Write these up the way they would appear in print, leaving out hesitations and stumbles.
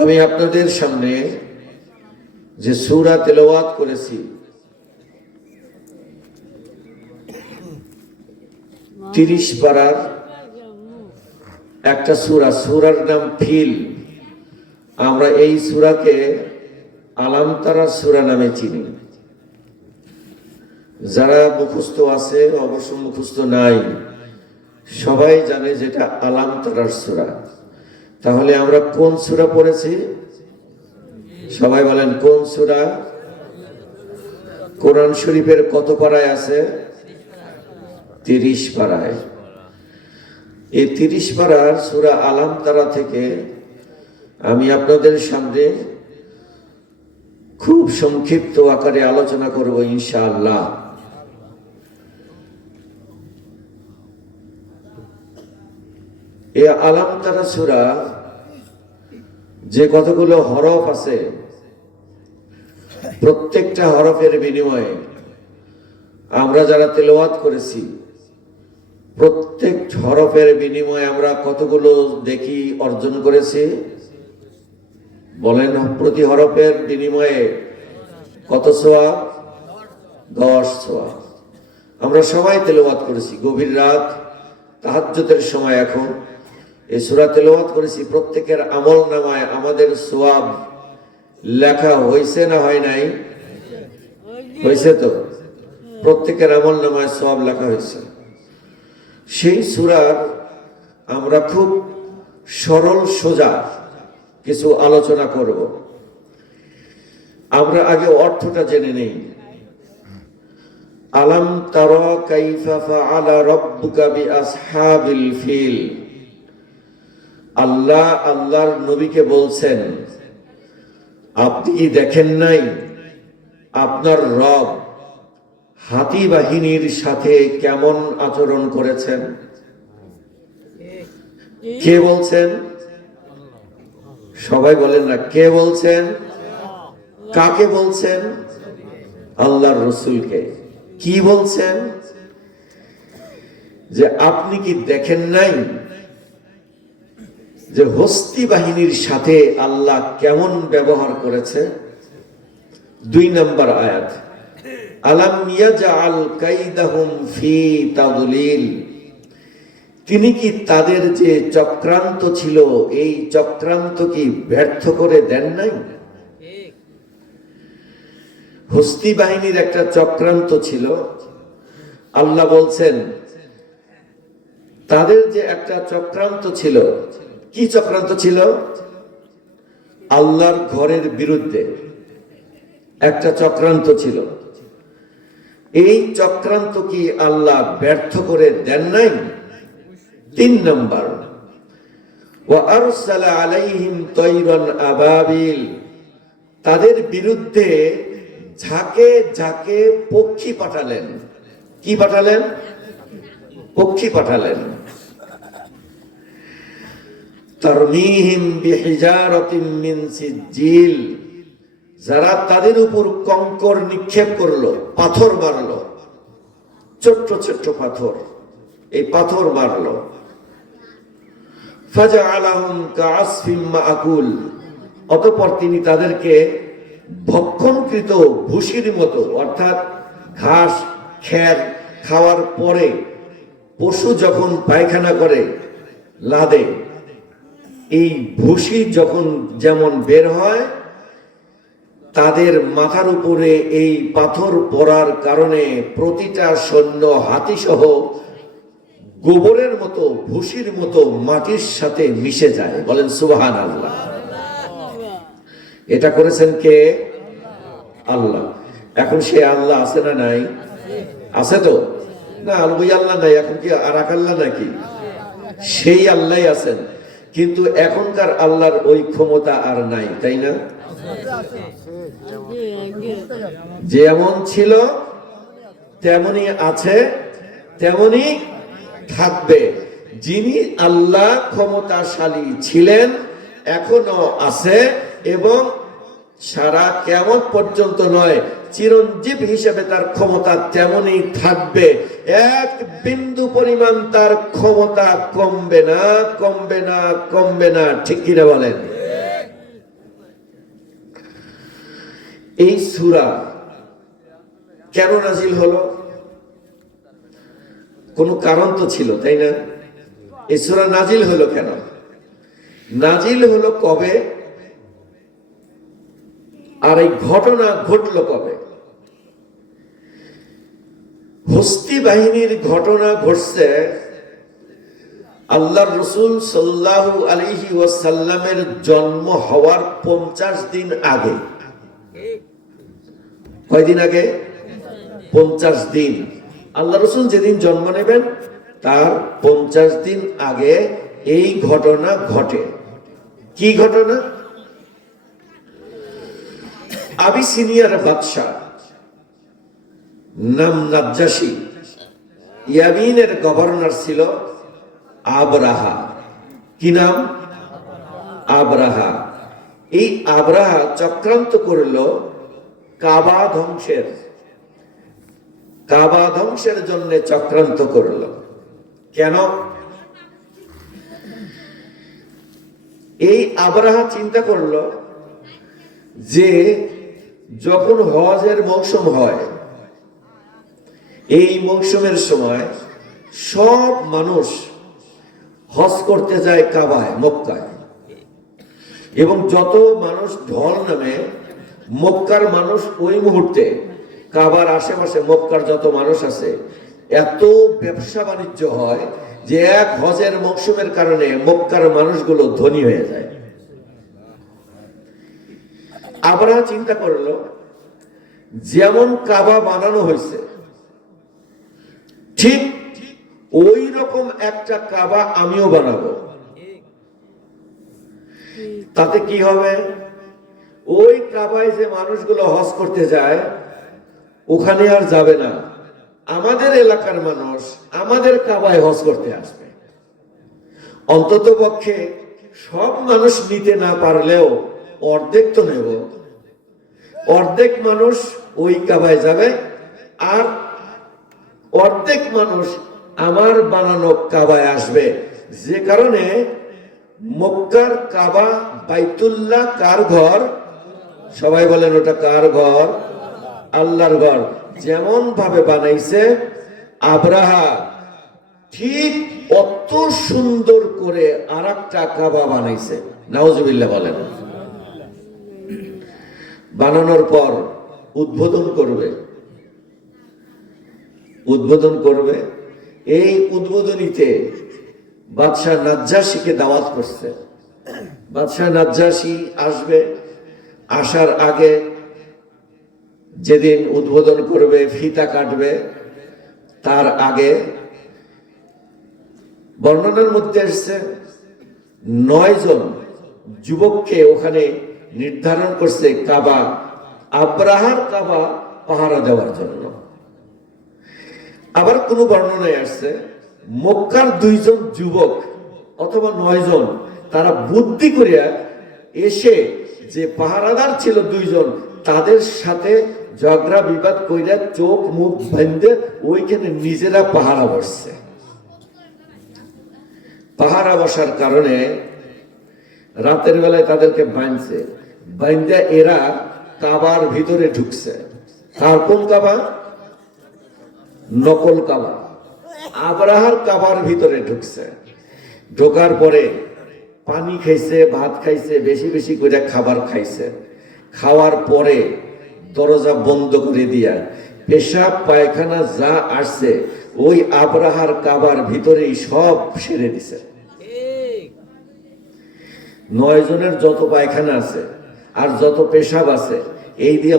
আমি আপনাদের সামনে যে সূরা তেলাওয়াত করেছি 30 পারার একটা সূরার নাম ফিল। আমরা এই সূরাকে আলাম তারা সূরা নামে চিনি। যারা মুখস্থ আছে, অবশ্য মুখস্থ নাই, সবাই জানে যেটা আলাম তারার সূরা। তাহলে আমরা কোন সূরা পড়েছি? সবাই বলেন কোন সূরা? কোরআন শরীফের কত পারায় আছে? 30 পারায়। এই 30 পারার সূরা আলাম তারা থেকে আমি আপনাদের সামনে খুব সংক্ষিপ্ত আকারে আলোচনা করব ইনশাআল্লাহ। এই আলাম তারা সূরা যে কতগুলো হরফ আছে, প্রত্যেকটা হরফের বিনিময়ে আমরা যারা তেলাওয়াত করেছি, প্রত্যেক হরফের বিনিময়ে আমরা কতগুলো দেখি অর্জন করেছি? বলেন, প্রতি হরফের বিনিময়ে কত সওয়াব? 10 সওয়াব। আমরা সবাই তেলাওয়াত করেছি, গভীর রাত তাহাজ্জুদের সময় এখন এই সূরা তেলাওয়াত করেছি। প্রত্যেকের আমল নামায় আমাদের সওয়াব লেখা হয়েছে না হয় নাই? হয়েছে তো। প্রত্যেকের আমল নামায় সওয়াব লেখা হয়েছে। সেই সূরার আমরা খুব সরল সোজা কিছু আলোচনা করব। আমরা আগে অর্থটা জেনে নেই। আলাম তারা কাইফা ফাআলা রাব্বুকা বিআসহাবিল ফিল। আল্লাহর নবীকে বলছেন, আপনি কি দেখেন নাই আপনার রব হাতি বাহিনীর সাথে কেমন আচরণ করেছেন? কে বলছেন? সবাই বলেন না, কে বলছেন? কাকে বলছেন? আল্লাহর রাসূলকে। কি বলছেন? যে আপনি কি দেখেন নাই যে হস্তি বাহিনীর সাথে আল্লাহ কেমন ব্যবহার করেছে? 2 নম্বর আয়াত, আলাম ইয়াজআল কাইদাহুম ফি তাদলিল। তিনি কি তাদের যে চক্রান্ত ছিল, এই চক্রান্ত কি ব্যর্থ করে দেন নাই? হস্তি বাহিনীর একটা চক্রান্ত ছিল। আল্লাহ বলছেন তাদের যে একটা চক্রান্ত ছিল। কি চক্রান্ত ছিল? আল্লাহর ঘরের বিরুদ্ধে একটা চক্রান্ত ছিল। এই চক্রান্ত কি আল্লাহ ব্যর্থ করে দেন নাই? 3 নম্বর, ওয়া আরসালা আলাইহিম তায়রান আবাবিল। তাদের বিরুদ্ধে ঝাঁকে ঝাঁকে পক্ষী পাঠালেন। কি পাঠালেন? পক্ষী পাঠালেন। তারমিহিম বিহিজারাতিন মিন সিজিল। যারা তাদের উপর কঙ্কর নিক্ষেপ করলো, পাথর মারলো, ছোট্ট ছোট্ট পাথর, এই পাথর মারলো। ফাজআলাহুম কাআসফিম মাআকুল। অতঃপর তিনি তাদেরকে ভক্ষণকৃত ভুসির মতো, অর্থাৎ ঘাস খের খাওয়ার পরে পশু যখন পায়খানা করে লাদে, এই ভুসি যখন যেমন বের হয়, তাদের মাথার উপরে এই পাথর পড়ার কারণে প্রতিটা সৈন্য হাতি সহ গোবরের মতো, ভুসির মতো মাটির সাথে মিশে যায়। বলেন সুবহানাল্লাহ। এটা করেছেন কে? আল্লাহ। এখন সে আল্লাহ আছে না নাই? আছে তো না? ওই আল্লাহ নাই, এখন কি আর এক আল্লাহ নাকি? সেই আল্লাহই আছেন, কিন্তু এখনকার আল্লাহর ওই ক্ষমতা আর নাই, তাই না? যেমন ছিল তেমনি আছে, তেমনি থাকবে। যিনি আল্লাহ ক্ষমতাশালী ছিলেন, এখনো আছে এবং সারা কিয়ামত পর্যন্ত নয়, চিরঞ্জীব হিসেবে তার ক্ষমতা তেমনি থাকবে। এক বিন্দু পরিমাণ তার ক্ষমতা কমবে না, কমবে না, কমবে না। ঠিক কিনা বলেন? এই সূরা কেন নাজিল হলো? কোনো কারণ তো ছিল, তাই না? এই সূরা নাজিল হলো কেন? নাজিল হলো কবে, আর এই ঘটনা ঘটলো কবে? হস্তি বাহিনীর ঘটনা ঘটছে আল্লাহর রাসূল সাল্লাল্লাহু আলাইহি ওয়াসাল্লামের জন্ম হওয়ার 50 দিন আগে। কয়দিন আগে? 50 দিন। আল্লাহ রাসূল যেদিন জন্ম নেবেন তার 50 দিন আগে এই ঘটনা ঘটে। কি ঘটনা? আবিসিনিয়ার বাদশা নাম নাজ্জাশী, ইয়ামিনের গভর্নর ছিল আবরাহা। কি নাম? আবরাহা। এই আবরাহা চক্রান্ত করল কাবা ধ্বংসের জন্য চক্রান্ত করল। কেন? এই আবরাহা চিন্তা করল যে যখন হজের মৌসুম হয়, এই মৌসুমের সময় সব মানুষ হজ করতে যায় কাবায়, মক্কায়, এবং যত মানুষ ঢল নামে মক্কার মানুষ ওই মুহূর্তে কাবার আশেপাশে মক্কার যত মানুষ আছে এত ব্যবসা বাণিজ্য হয় যে এক হজের মৌসুমের কারণে মক্কার মানুষগুলো ধনী হয়ে যায়। আবরাহা চিন্তা করলো যেমন কাবা বানানো হয়েছে ঠিক ওই রকম একটা কাবা আমিও বানাবো। তাতে কি হবে? ওই কাবায় যে মানুষগুলো হজ করতে যায় ওখানে আর যাবে না, আমাদের এলাকার মানুষ আমাদের কাবায় হজ করতে আসবে। অন্তত পক্ষে সব মানুষ নিতে না পারলেও অর্ধেক তো নেব। অর্ধেক মানুষ ওই কাবায় যাবে আর অর্ধেক মানুষ আমার বানানো কাবায় আসবে। যে কারণে মক্কার কাবা বাইতুল্লাহ কার ঘর? সবাই বলেন ওটা কার ঘর? আল্লাহর ঘর। যেমন ভাবে বানাইছে আবরাহা ঠিক অত সুন্দর করে আরেকটা কাবা বানাইছে। নাউজুবিল্লাহ বলেন। বানানোর পর উদ্বোধন করবে। এই উদ্বোধনীতে বাদশাহ নাজ্জাশীকে দাওয়াত করছে। বাদশাহ নাজ্জাশী আসবে। আসার আগে যেদিন উদ্বোধন করবে, ফিতা কাটবে, তার আগে বর্ণনার মধ্যে এসছে 9 জন যুবককে ওখানে নির্ধারণ করছে কাবা, আবরাহার কাবা পাহারা দেওয়ার জন্য। আবার কোন বর্ণনায় আসছে মক্কার 2 জন যুবক অথবা 9 জন তারা বুদ্ধি করিয়া এসে যে পাহারাদার ছিল 2 জন তাদের সাথে ঝগড়া বিবাদ কইরা চোখ মুখ বেঁধে ওইখানে নিজেরা পাহারা বসছে। পাহারা বসার কারণে রাতের বেলায় তাদেরকে বাইন্ধে এরা কাবার ভিতরে ঢুকছে। আর কোন কাবা? নকল কাবা, আবরাহার কাবার ভিতরে ঢুকছে। ঢোকার পরে পানি খাইছে, ভাত খাইছে, বেশি বেশি করে খাবার খাইছে। খাওয়ার পরে দরজা বন্ধ করে দিয়া পেশাব পায়খানা যা আসছে ওই আবরাহার কাবার ভিতরেই সব সেরে দিছে। 9 জনের যত পায়খানা আছে আর যত পেশাব আছে এই দিয়ে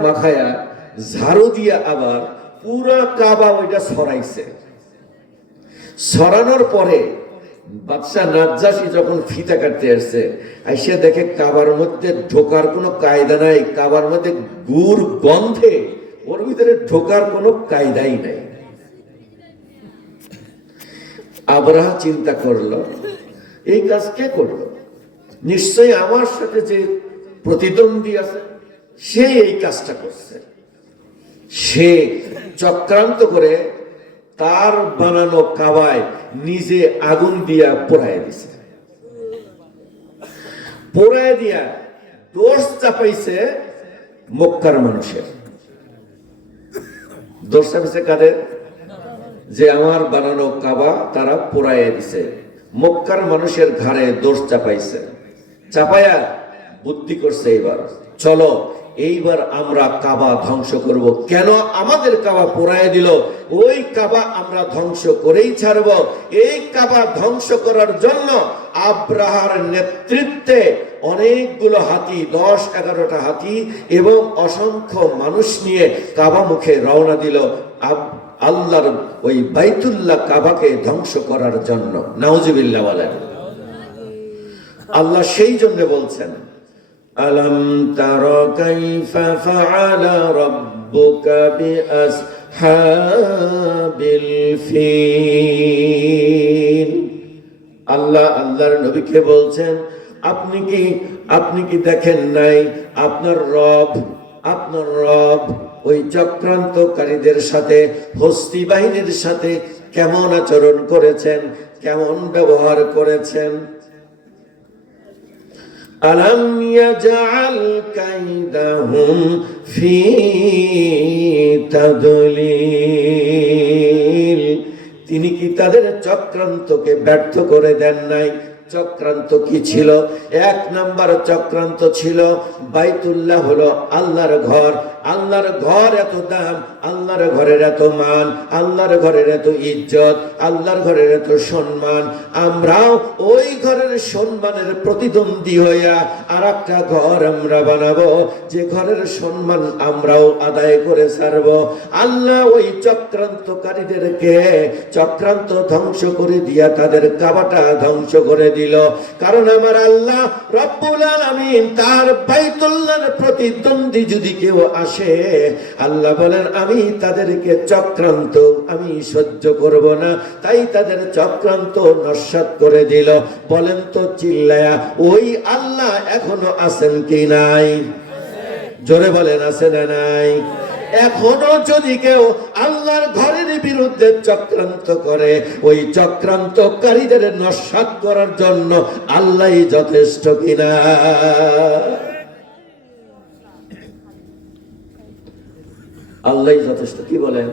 মাখায়া ঝাড়ু দিয়ে আবার পুরা কাবা ওইটা ছড়াইছে। ছড়ানোর পরে বাদশাহ নাজ্জাশী যখন ফিতা কাটতে আসছে আইসা দেখে কাবার মধ্যে ঢোকার কোনো কায়দা নাই। কাবার মধ্যে গুড় গন্ধে ওর ভিতরে ঢোকার কোনো কায়দাই নাই। আবরাহা চিন্তা করলো এই কাজ কে করলো? নিশ্চয়ই আমার সাথে যে প্রতিদ্বন্দ্বী আছে সে এই কাজটা করছে। সে চক্রান্ত করে তার বানানো কাবায় নিজে আগুন দিয়া পোড়ায় দিছে। পোড়ায় দিয়া দোষ চাপাইছে মক্কার মানুষের। দোষ চাপাইছে কাদের? যে আমার বানানো কাবা তারা পোড়াইয়া দিছে। মক্কার মানুষের ঘাড়ে দোষ চাপাইছে, চাপায়া বুদ্ধি করছে এইবার চলো এইবার আমরা কাবা ধ্বংস করব। কেন আমাদের কাবা পোড়ায় দিল? ওই কাবা আমরা ধ্বংস করেই ছাড়ব। এই কাবা ধ্বংস করার জন্য আব্রাহার নেতৃত্বে অনেকগুলো হাতি, 10-11টা হাতি এবং অসংখ্য মানুষ নিয়ে কাবা মুখে রওনা দিল আল্লাহর ওই বাইতুল্লাহ কাবাকে ধ্বংস করার জন্য। নাউজুবিল্লাহ বলেন। আল্লাহ সেই জন্য বলছেন, আলম তারা কাইফা ফাআলা রাব্বুকা বিআসহাবিল ফিল। আল্লাহ আল্লাহর নবীকে বলছেন, আপনি কি দেখেন নাই আপনার রব ওই চক্রান্তকারীদের সাথে, হস্তি বাহিনীর সাথে কেমন আচরণ করেছেন, কেমন ব্যবহার করেছেন। আলাম ইয়াজআল কাইদাহুম ফি তাদলিল। তিনি কি তাদের চক্রান্তকে ব্যর্থ করে দেন নাই? চক্রান্ত কি ছিল? 1 নাম্বার চক্রান্ত ছিল বাইতুল্লাহ হলো আল্লাহর ঘর। আল্লাহর ঘর এত দাম, আল্লাহর ঘরের এত মান, আল্লাহর ঘরের এত ইজ্জত, আল্লাহর ঘরের এত সম্মান। আমরাও ওই ঘরের সম্মানের প্রতিদ্বন্দ্বী হইয়া আর একটা ঘর আমরা বানাবো, যে ঘরের সম্মান আমরাও আদায় করে ছাড়বো। আল্লাহ ওই চক্রান্তকারীদেরকে চক্রান্ত ধ্বংস করে দিয়া তাদের কাবাটা ধ্বংস করে দিল। কারণ আমার আল্লাহ রব্বুল আলামিন তার বাইতুল্লাহর প্রতিদ্বন্দ্বী যদি কেউ আসে, আল্লাহ বলেন আমি তাদেরকে চক্রান্ত আমি সহ্য করব না, তাই তাদের চক্রান্ত নস্যাৎ করে দিল। বলেন তো চিল্লায়া, ওই আল্লাহ এখনো আছেন কি নাই? জোরে বলেন, আছে না নাই? এখনো যদি কেউ আল্লাহর ঘরের বিরুদ্ধে চক্রান্ত করে, ওই চক্রান্তকারীদের নস্যাৎ করার জন্য আল্লাহই যথেষ্ট কিনা? আল্লাহই যথেষ্ট। কি বলেন?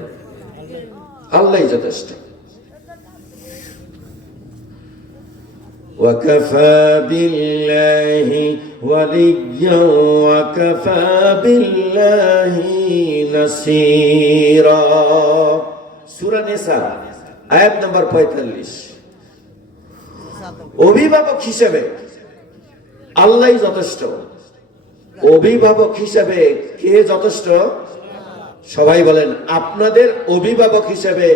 আল্লাহই যথেষ্ট। ওয়াকাফা বিল্লাহি ওয়ালিয়্যা ওয়াকাফা বিল্লাহি নাসীরা। সূরা নিসা আয়াত নাম্বার 45। অভিভাবক হিসেবে আল্লাহই যথেষ্ট। অভিভাবক হিসেবে কে যথেষ্ট? সবাই বলেন, আপনাদের অভিভাবক হিসেবে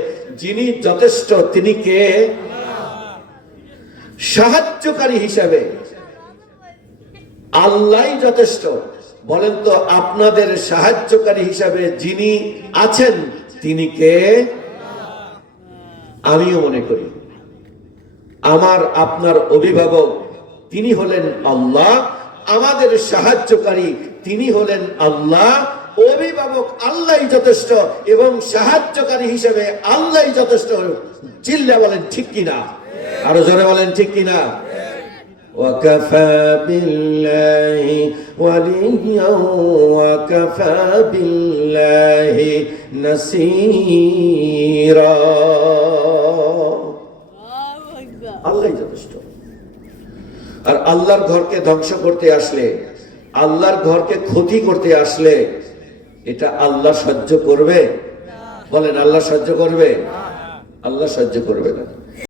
যিনি যথেষ্ট তিনি কে? সাহায্যকারী হিসেবে আল্লাহই যথেষ্ট। বলেন তো আপনাদের সাহায্যকারী হিসেবে যিনি আছেন তিনি কে? আমিও মনে করি আমার আপনার অভিভাবক তিনি হলেন আল্লাহ, আমাদের সাহায্যকারী তিনি হলেন আল্লাহ। অভিভাবক আল্লাহই যথেষ্ট এবং সাহায্যকারী হিসেবে আল্লাহই যথেষ্ট। চিল্লা বলেন ঠিক কিনা? আরো জোরে বলেন ঠিক কিনা? ওয়াকাফা বিল্লাহি ওয়ালিয়্যা ওয়াকাফা বিল্লাহি নাসীরা। আল্লাহই যথেষ্ট। আর আল্লাহর ঘরকে ধ্বংস করতে আসলে, আল্লাহর ঘরকে ক্ষতি করতে আসলে এটা আল্লাহ সহ্য করবে? বলেন, আল্লাহ সহ্য করবে? আল্লাহ সহ্য করবে না।